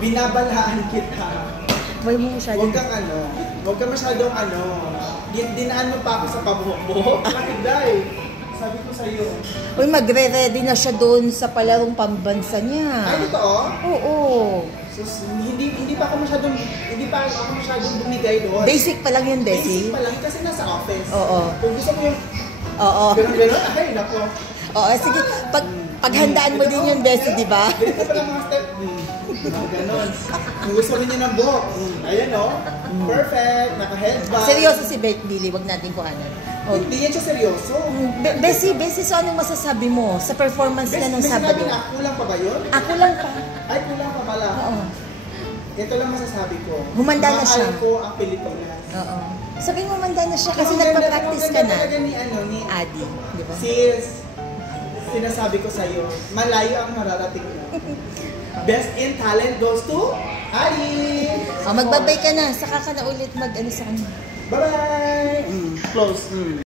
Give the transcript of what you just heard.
Binabalhaan kita. May mo masyadong... Huwag kang masyadong dinaan mo pa ako sa pabuhok-buhok. Bakit dahil? Sabi ko sa'yo. Uy, magre-ready na siya doon sa palarong pambansa niya. Ay, totoo? Oo. So, hindi pa ako masyadong bumigay doon. Basic pa lang yun, Bessie. Basic pa lang kasi nasa office. Oo. Kung gusto mo yung gano'n, ay, nako. Oo, sige. Paghandaan mo din yun, Bessie, di ba? Ganito pa lang mga step. Ganon. Kung gusto rin niya ng buhok. Ayan, o. Perfect. Naka-headband. Seryoso si Billy, wag natin kuhanan. Hindi yan siya seryoso. Bessie, so anong masasabi mo sa performance na nung Sabado? Kulang pa ba yun? Ako lang pa. Ay, kulang pa pala. Oo. Ito lang masasabi ko. Humanda na siya. Mahal ko ang Pilipinas. Oo. Sabihin mo, humanda na siya kasi nagpa-practice ka na. Ni Adi, di ba? Sis, sinasabi ko sa'yo, malayo ang mararating mo. Best in talent goes to Adi! Magbabay ka na, saka ka na ulit sa kanya. Bye-bye! Close.